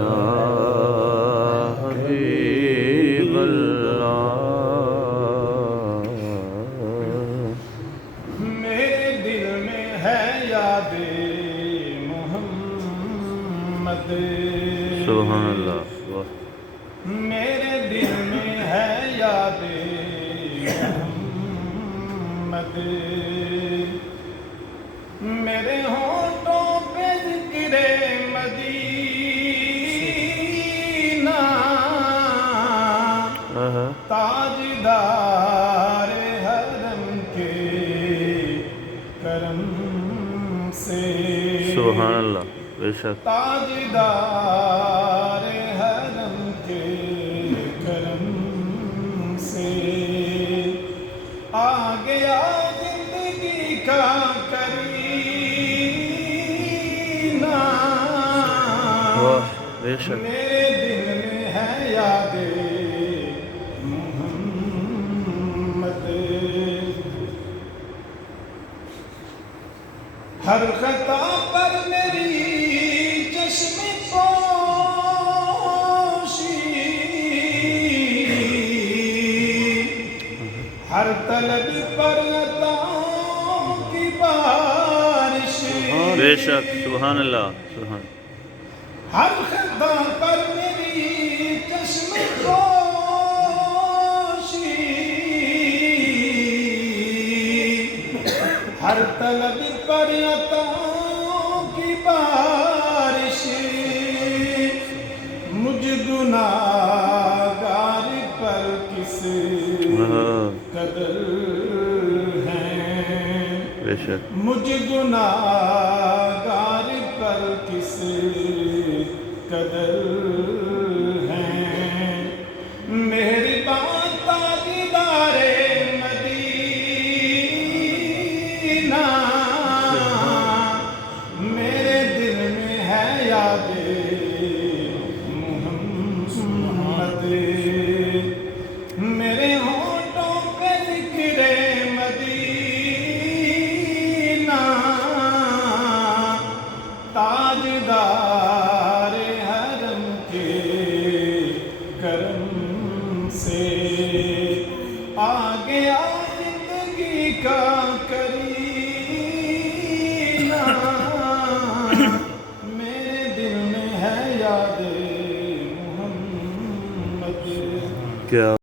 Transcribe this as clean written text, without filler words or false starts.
یا حبیب اللہ میرے دل میں ہے یاد محمد سبحان اللہ میرے دل میں ہے یاد محمد میرے ہونٹوں پہ ذکر مدینہ تاجدار حرم کے کرم سے سبحان اللہ بے شک تاجدار حرم کے کرم سے آ گیا زندگی کا کرینہ بے شک میرے دل میں ہے یاد محمد ہر خطا پر میری چشم پوشی ہر طلب پر عطاؤں کی بارش بے شک سبحان اللہ سبحان ہر خطا پر میری چشم پوشی ہر طلب پر عطاؤں کی بارش مجھ گناہگار پر کس قدر ہے بے شک مجھ گناہگار پر کس قدر ہیں مہربان تاجدار مدینہ میرے دل میں ہے یاد محمد میرے ہونٹوں پہ ذکر مدینہ تاجدار حرم کے کرم سے آ گیا زندگی کا کرینہ میرے دل میں ہے یاد محمد کیا